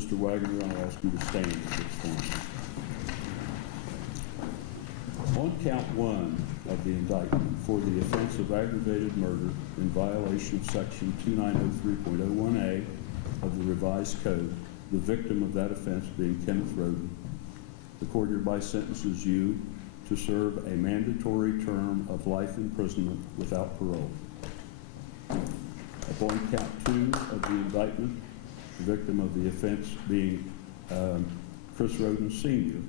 Mr. Wagner, I'll ask you to stand at this point. On count one of the indictment for the offense of aggravated murder in violation of section 2903.01A of the revised code, the victim of that offense being Kenneth Roden, the court hereby sentences you to serve a mandatory term of life imprisonment without parole. Upon count two of the indictment, the victim of the offense being Chris Roden Sr.,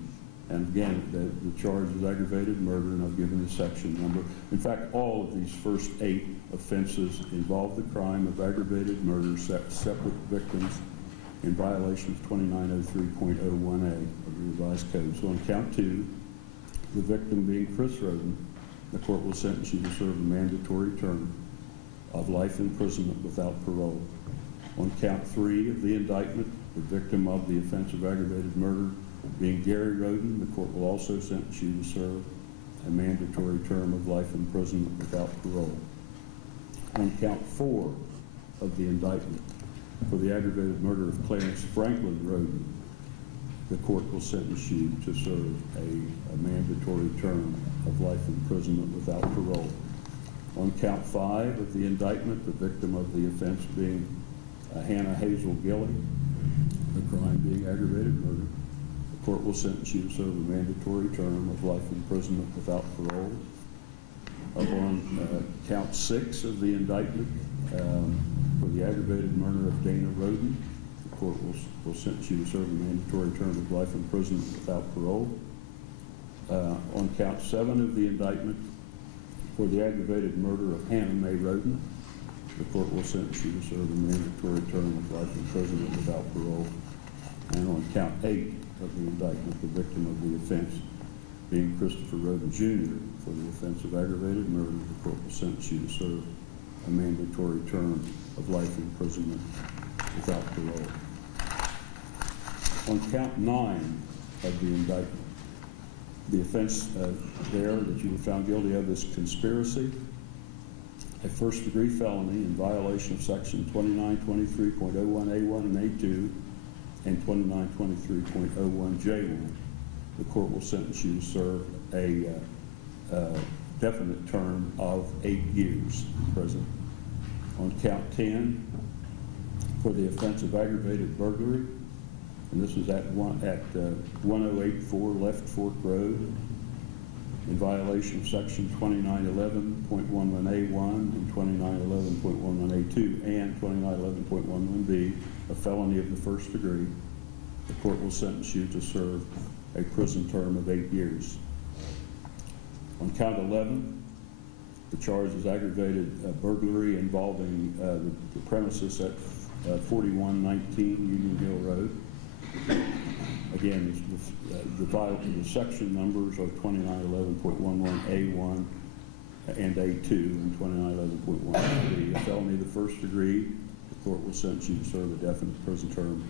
and again, the charge is aggravated murder, and I've given the section number. In fact, all of these first 8 offenses involve the crime of aggravated murder, separate victims, in violation of 2903.01A of the revised code. So on count 2, the victim being Chris Roden, the court will sentence you to serve a mandatory term of life imprisonment without parole. On count 3 of the indictment, the victim of the offense of aggravated murder being Gary Roden, the court will also sentence you to serve a mandatory term of life imprisonment without parole. On count 4 of the indictment, for the aggravated murder of Clarence Franklin Roden, the court will sentence you to serve a mandatory term of life imprisonment without parole. On count 5 of the indictment, the victim of the offense being Hannah Hazel Gilly, the crime being aggravated murder, the court will sentence you to serve a mandatory term of life imprisonment without parole. On count 6 of the indictment, for the aggravated murder of Dana Roden, the court will sentence you to serve a mandatory term of life imprisonment without parole. On count 7 of the indictment, for the aggravated murder of Hannah Mae Roden, the court will sentence you to serve a mandatory term of life imprisonment without parole. And on count 8 of the indictment, the victim of the offense being Christopher Roden Jr., for the offense of aggravated murder, the court will sentence you to serve a mandatory term of life imprisonment without parole. On count 9 of the indictment, the offense there that you were found guilty of is conspiracy, a first-degree felony in violation of section 2923.01A1 and A2 and 2923.01J1. The court will sentence you to serve a definite term of 8 years in prison. On count 10, for the offense of aggravated burglary, and this is at 1084 Left Fork Road, in violation of section 2911.11A1 and 2911.11A2 and 2911.11B, a felony of the first degree, the court will sentence you to serve a prison term of 8 years. On count 11, the charge is aggravated burglary involving the premises at 4119 Union Hill Road. Again, the section numbers are 2911.11A1 and A2 and 2911.13B. A felony of the first degree, the court will sentence you to serve a definite prison term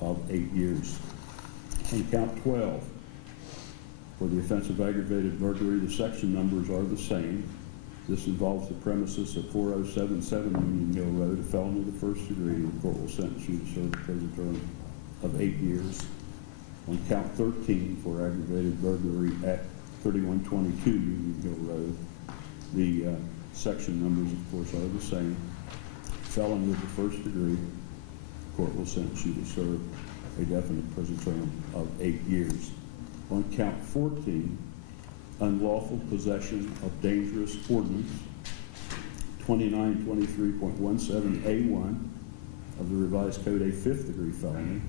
of 8 years. On count 12, for the offense of aggravated burglary, the section numbers are the same. This involves the premises at 4077 Union Hill Road, a felony of the first degree. The court will sentence you to serve a prison term of 8 years. On count 13, for aggravated burglary at 3122 Union Hill Road, the section numbers, of course, are the same. Felony of the first degree, the court will sentence you to serve a definite prison term of 8 years. On count 14, unlawful possession of dangerous ordnance, 2923.17A1 of the revised code, a 5th degree felony,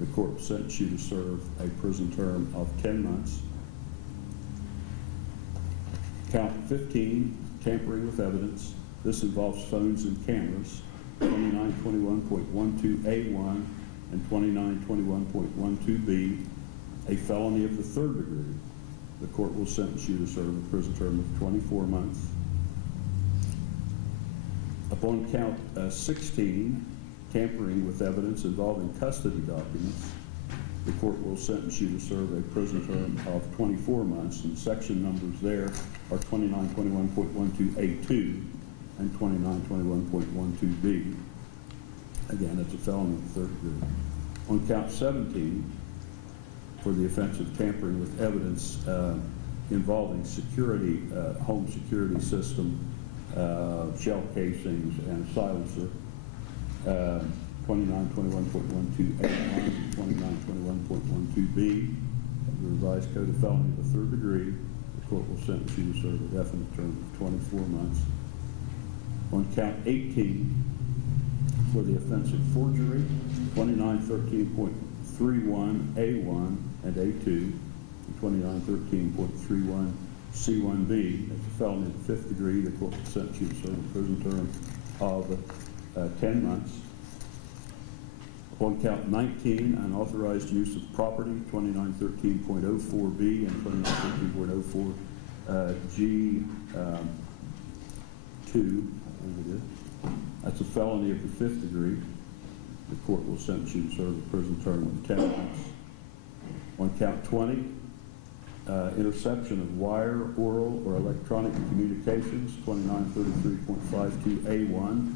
the court will sentence you to serve a prison term of 10 months. Count 15, tampering with evidence. This involves phones and cameras, 2921.12A1 and 2921.12B, a felony of the 3rd degree. The court will sentence you to serve a prison term of 24 months. Upon count 16, tampering with evidence involving custody documents, the court will sentence you to serve a prison term of 24 months, and section numbers there are 2921.12A2 and 2921.12B. Again, it's a felony of the 3rd degree. On count 17, for the offense of tampering with evidence involving security, home security system, shell casings, and silencer, 2921.12A1, 2921.12B of the revised code of felony of the third degree. The court will sentence you to serve a definite term of 24 months. On count 18, for the offense of forgery, 2913.31A1 and A2, and 2913.31C1B. That's a felony of the fifth degree. The court will sentence you to serve a prison term of 10 months. On count 19, unauthorized use of property, 2913.04B and 2913.04G2. That's a felony of the fifth degree. The court will sentence you to serve a prison term of 10 months. On count 20, interception of wire, oral, or electronic communications, 2933.52A1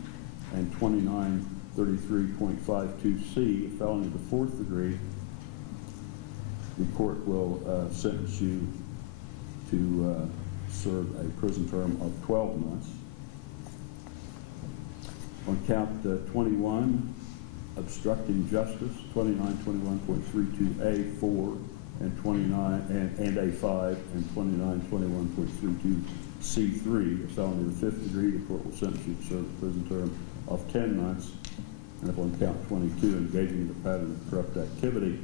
and 2933.52C, a felony of the fourth degree. The court will sentence you to serve a prison term of 12 months. On count 21, obstructing justice, 2921.32A4 and A5 and 2921.32C3, a felony of the fifth degree. The court will sentence you to serve a prison term of 10 months. And upon count 22, engaging in a pattern of corrupt activity,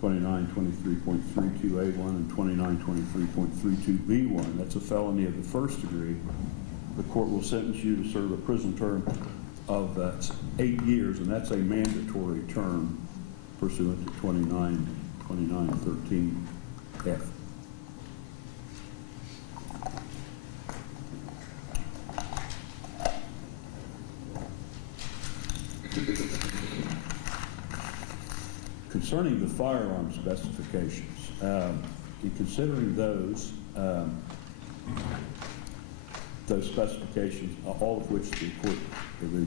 2923.32A1 and 2923.32B1, that's a felony of the first degree. The court will sentence you to serve a prison term of 8 years, and that's a mandatory term pursuant to 2913F. Concerning the firearm specifications, in considering those specifications, all of which the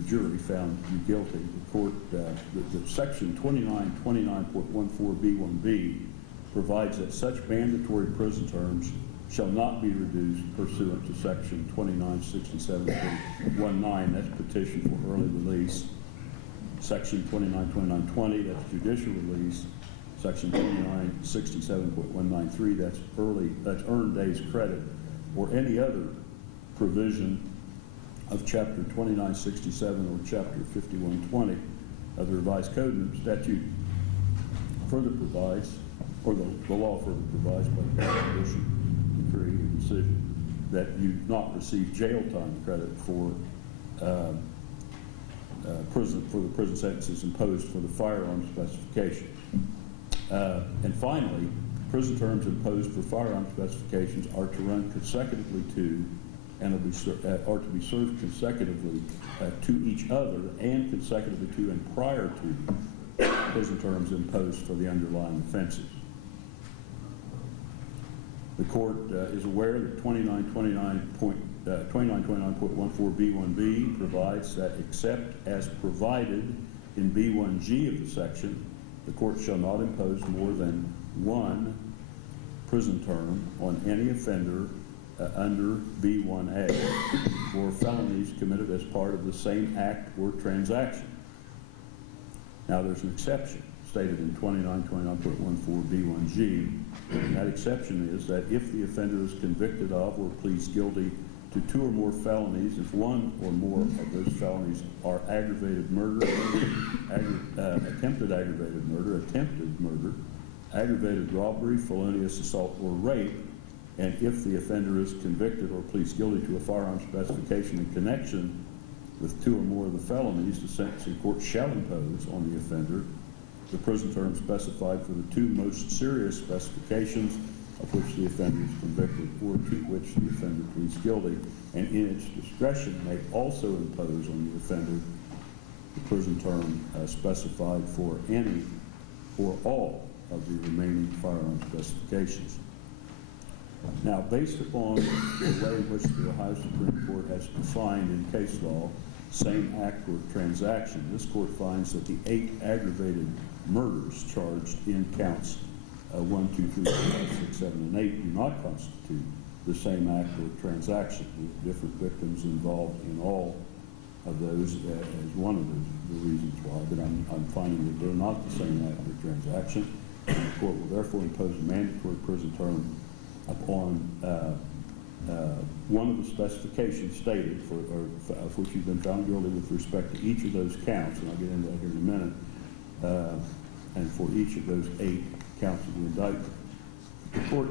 jury found you guilty, the court, the section 2929.14B1B provides that such mandatory prison terms shall not be reduced pursuant to section 2967.19, that's petition for early release. Section 2929.20, that's judicial release. Section 2967.193, that's earned days credit, or any other provision of chapter 2967 or chapter 5120 of the revised code. And statute further provides, or the law further provides by the condition, decree, or decision, that you not receive jail time credit for the prison sentences imposed for the firearm specifications. And finally, prison terms imposed for firearm specifications are to run consecutively to, and are to be served consecutively to each other and consecutively to and prior to prison terms imposed for the underlying offenses. The court is aware that 2929.14B1B provides that except as provided in B1G of the section, the court shall not impose more than one prison term on any offender under B1A for felonies committed as part of the same act or transaction. Now there's an exception stated in 2929.14B1G, and that exception is that if the offender is convicted of or pleads guilty to 2 or more felonies, if one or more of those felonies are aggravated murder, attempted aggravated murder, aggravated robbery, felonious assault, or rape, and if the offender is convicted or pleads guilty to a firearm specification in connection with 2 or more of the felonies, the sentencing court shall impose on the offender the prison term specified for the 2 most serious specifications of which the offender is convicted or to which the offender pleads guilty, and in its discretion may also impose on the offender the prison term specified for any or all of the remaining firearm specifications. Now, based upon the way in which the Ohio Supreme Court has defined in case law same act or transaction, this court finds that the 8 aggravated murders charged in counts 1, 2, 3, 4, 5, 6, 7, and 8 do not constitute the same act or transaction, with different victims involved in all of those as one of the reasons why, but I'm finding that they're not the same act or transaction. The court will therefore impose a mandatory prison term upon one of the specifications stated of which you've been found guilty with respect to each of those counts, and I'll get into that here in a minute, and for each of those 8 counts of the indictment. The court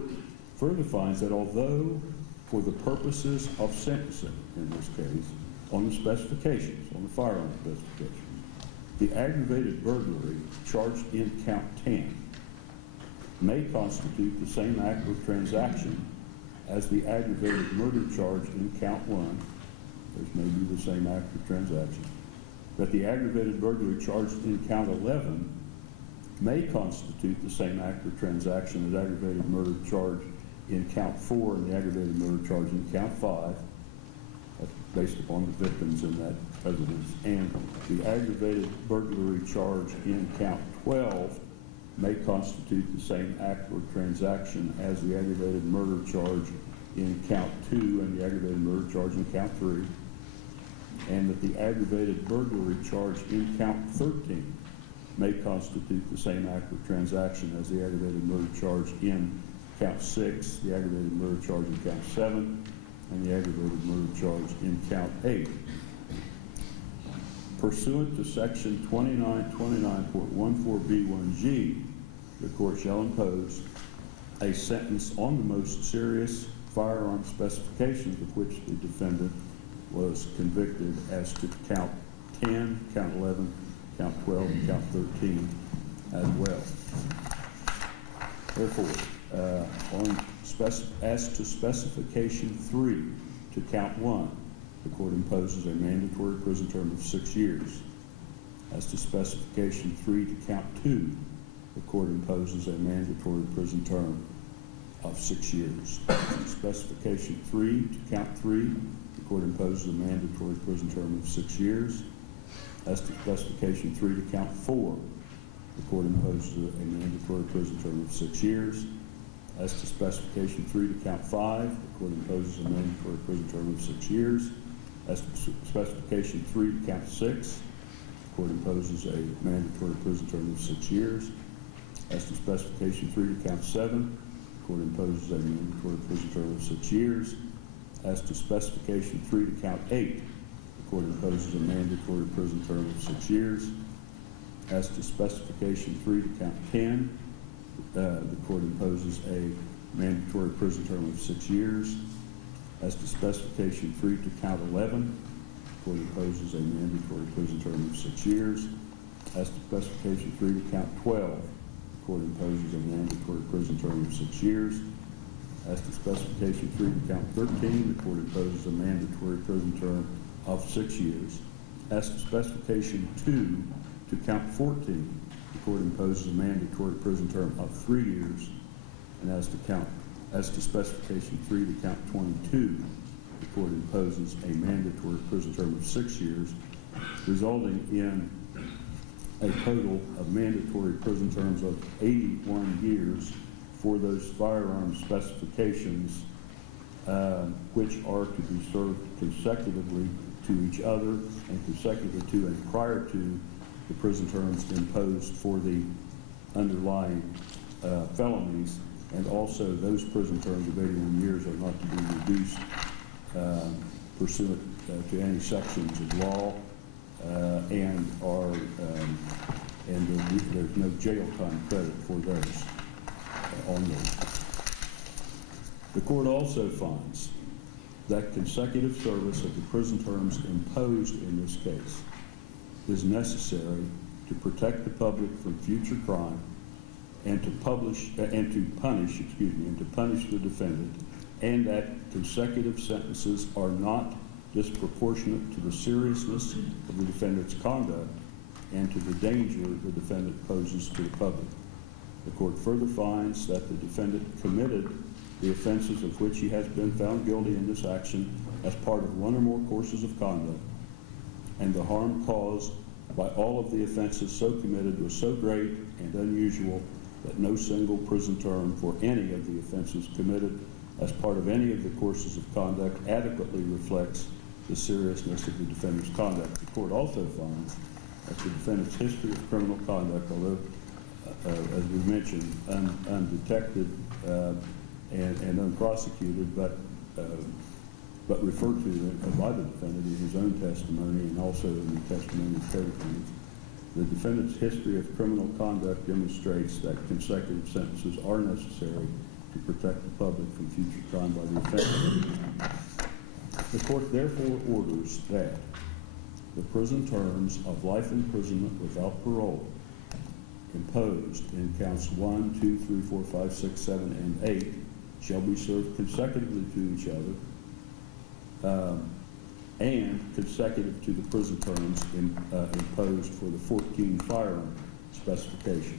further finds that although for the purposes of sentencing, in this case, on the specifications, on the firearm specifications, the aggravated burglary charged in count 10 may constitute the same act or transaction as the aggravated murder charge in count 1, which may be the same act or transaction, that the aggravated burglary charged in count 11 may constitute the same act or transaction as aggravated murder charge in count 4 and the aggravated murder charge in count 5, that's based upon the victims in that residence, and the aggravated burglary charge in count 12 may constitute the same act or transaction as the aggravated murder charge in count 2 and the aggravated murder charge in count 3, and that the aggravated burglary charge in count 13 may constitute the same act or transaction as the aggravated murder charge in count 6, the aggravated murder charge in count 7, and the aggravated murder charge in count 8. Pursuant to section 2929.14B1G, the court shall impose a sentence on the most serious firearm specifications of which the defendant was convicted as to count 10, count 11, count 12, and count 13 as well. Therefore, as to specification 3 to count 1, the court imposes a mandatory prison term of 6 years. As to specification 3 to count 2, the court imposes a mandatory prison term of 6 years. As to specification 3 to count 3, the court imposes a mandatory prison term of 6 years. As to specification 3 to count 4, the court imposes a mandatory prison term of 6 years. As to specification 3 to count 5, the court imposes a mandatory prison term of 6 years. As to specification 3 to count 6, the court imposes a mandatory prison term of 6 years. As to specification 3 to count 7, the court imposes a mandatory prison term of 6 years. As to specification 3 to count 8, the court imposes a mandatory prison term of 6 years. As to specification 3 to count 10, the court imposes a mandatory prison term of 6 years. As to specification 3 to count 11, the court imposes a mandatory prison term of 6 years. As to specification 3 to count 12, the court imposes a mandatory prison term of 6 years. As to specification 3 to count 13, the court imposes a mandatory prison term of 6 years. As to specification 2 to count 14, the court imposes a mandatory prison term of 3 years. And as to specification 3 to count 22, the court imposes a mandatory prison term of 6 years, resulting in a total of mandatory prison terms of 81 years for those firearm specifications, which are to be served consecutively to each other and consecutive to and prior to the prison terms imposed for the underlying felonies, and also those prison terms of 81 years are not to be reduced pursuant to any sections of law, and there's no jail time credit for those on those. The court also finds that consecutive service of the prison terms imposed in this case is necessary to protect the public from future crime and to punish the defendant, and that consecutive sentences are not disproportionate to the seriousness of the defendant's conduct and to the danger the defendant poses to the public. The court further finds that the defendant committed the offenses of which he has been found guilty in this action as part of one or more courses of conduct, and the harm caused by all of the offenses so committed was so great and unusual that no single prison term for any of the offenses committed as part of any of the courses of conduct adequately reflects the seriousness of the defendant's conduct. The court also finds that the defendant's history of criminal conduct, although, as we mentioned, undetected and unprosecuted, but referred to by the defendant in his own testimony and also in the testimony of co-defendants. The defendant's history of criminal conduct demonstrates that consecutive sentences are necessary to protect the public from future crime by the offender. The court therefore orders that the prison terms of life imprisonment without parole imposed in counts 1, 2, 3, 4, 5, 6, 7, and 8 shall be served consecutively to each other and consecutive to the prison terms imposed for the 14 firearm specification.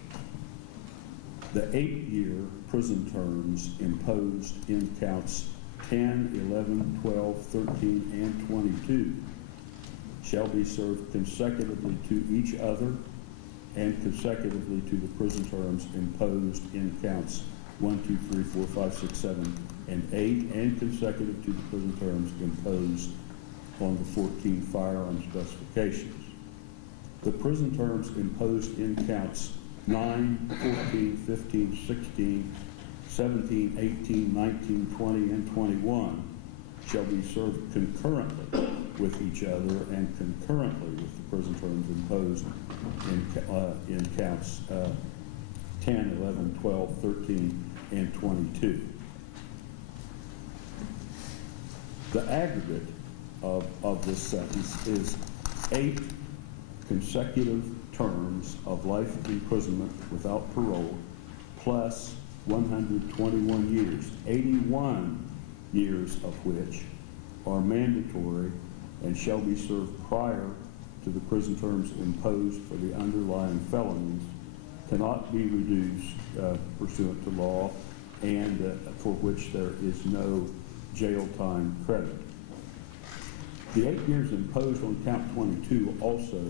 The 8-year prison terms imposed in counts 10, 11, 12, 13, and 22 shall be served consecutively to each other and consecutively to the prison terms imposed in counts 1, 2, 3, 4, 5, 6, 7, and 8, and consecutive to the prison terms imposed on the 14 firearm specifications. The prison terms imposed in counts 9, 14, 15, 16, 17, 18, 19, 20, and 21 shall be served concurrently with each other and concurrently with the prison terms imposed in counts 10, 11, 12, 13, and 22. The aggregate of this sentence is 8 consecutive terms of life imprisonment without parole plus 121 years, 81 years of which are mandatory and shall be served prior to the prison terms imposed for the underlying felonies, cannot be reduced pursuant to law, and for which there is no jail time credit. The 8 years imposed on count 22 also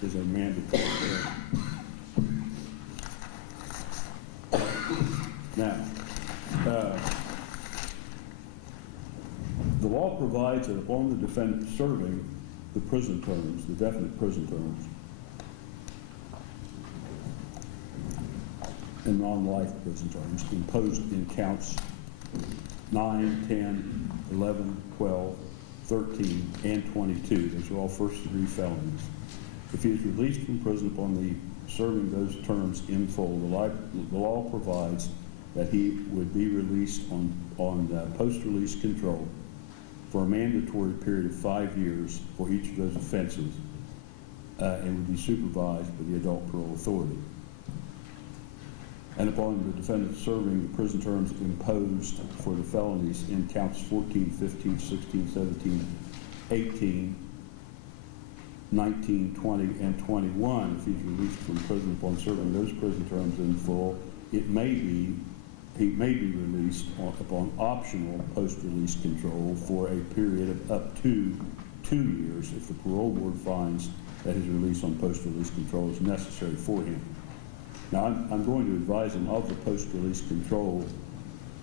is a mandatory term. Now, the law provides that upon the defendant serving the prison terms, the definite prison terms, and non-life prison terms imposed in counts 9, 10, 11, 12, 13, and 22. Those are all first-degree felonies. If he is released from prison upon serving those terms in full, the law provides that he would be released on post-release control for a mandatory period of 5 years for each of those offenses and would be supervised by the adult parole authority. And upon the defendant serving the prison terms imposed for the felonies in counts 14, 15, 16, 17, 18, 19, 20, and 21, if he's released from prison upon serving those prison terms in full, he may be released upon optional post-release control for a period of up to 2 years if the parole board finds that his release on post-release control is necessary for him. Now, I'm going to advise him of the post-release control,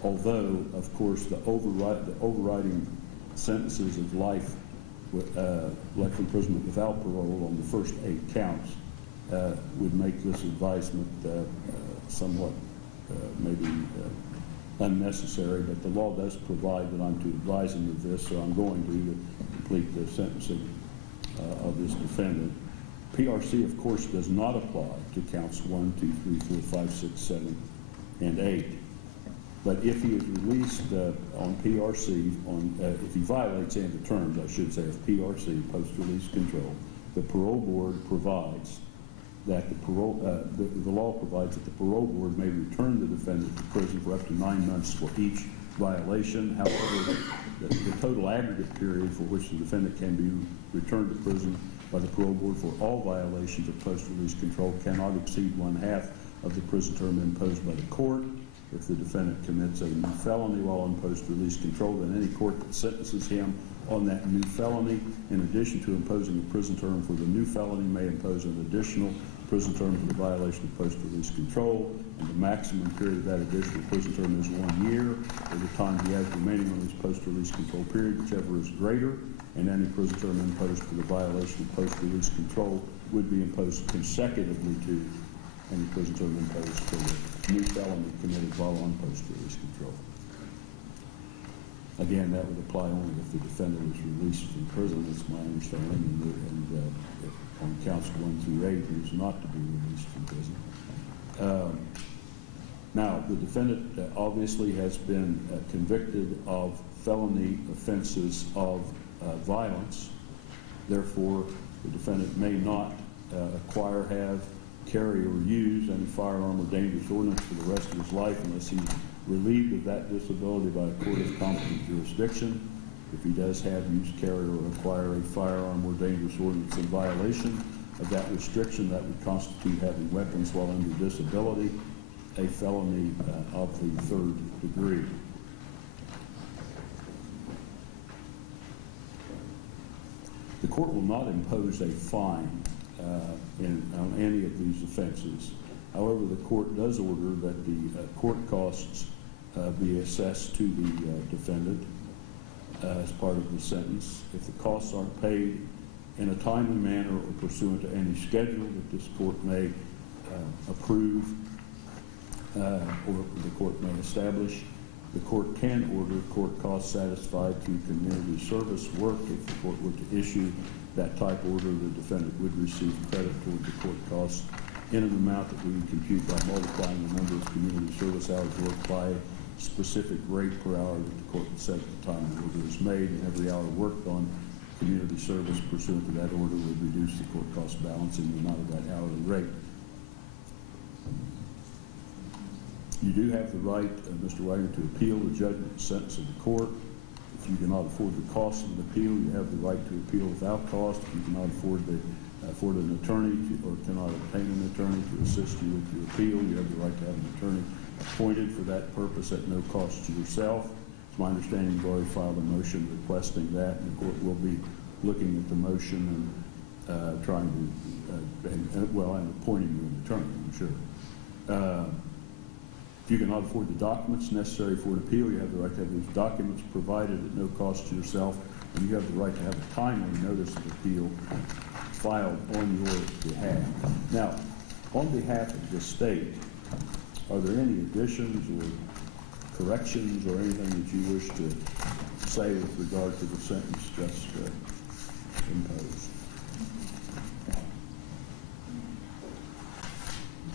although, of course, the overriding sentences of life imprisonment without parole on the first 8 counts would make this advisement somewhat maybe unnecessary, but the law does provide that I'm to advise him of this, so I'm going to complete the sentencing of this defendant. PRC, of course, does not apply to counts 1, 2, 3, 4, 5, 6, 7, and 8. But if he is released on PRC, if he violates any of the terms, I should say, of PRC, post-release control, the parole board provides that the law provides that the parole board may return the defendant to prison for up to 9 months for each violation. However, the total aggregate period for which the defendant can be returned to prison by the parole board for all violations of post-release control cannot exceed 1/2 of the prison term imposed by the court. If the defendant commits a new felony while on post-release control, then any court that sentences him on that new felony. In addition to imposing a prison term for the new felony, may impose an additional prison term for the violation of post-release control, and the maximum period of that additional prison term is 1 year, or the time he has remaining on his post-release control period, whichever is greater, and any prison term imposed for the violation of post-release control would be imposed consecutively to any prison term imposed for the new felony committed while on post-release control. Again, that would apply only if the defendant is released from prison, it's my understanding, and on counts 1 through 8, he is not to be released from prison. Now, the defendant obviously has been convicted of felony offenses of violence. Therefore, the defendant may not acquire, have, carry, or use any firearm or dangerous ordinance for the rest of his life unless he's relieved of that disability by a court of competent jurisdiction. If he does have, use, carry, or acquire a firearm or dangerous ordinance in violation of that restriction, that would constitute having weapons while under disability, a felony of the 3rd degree. The court will not impose a fine on any of these offenses. However, the court does order that the court costs be assessed to the defendant as part of the sentence. If the costs aren't paid in a timely manner or pursuant to any schedule that this court may approve or the court may establish, the court can order court costs satisfied through community service work. If the court were to issue that type order, the defendant would receive credit toward the court costs in an amount that we would compute by multiplying the number of community service hours worked by a specific rate per hour that the court would set at the time the order is made, and every hour worked on community service pursuant to that order would reduce the court cost balance in the amount of that hourly rate. You do have the right, Mr. Wagner, to appeal the judgment and sentence of the court. If you cannot afford the cost of an appeal, you have the right to appeal without cost. If you cannot afford an attorney or cannot obtain an attorney to assist you with your appeal, you have the right to have an attorney appointed for that purpose at no cost to yourself. It's my understanding you've already filed a motion requesting that, and the court will be looking at the motion and trying to, and appointing you an attorney, I'm sure. If you cannot afford the documents necessary for an appeal, you have the right to have those documents provided at no cost to yourself, and you have the right to have a timely notice of appeal filed on your behalf. Now, on behalf of the state, are there any additions or corrections or anything that you wish to say with regard to the sentence just imposed?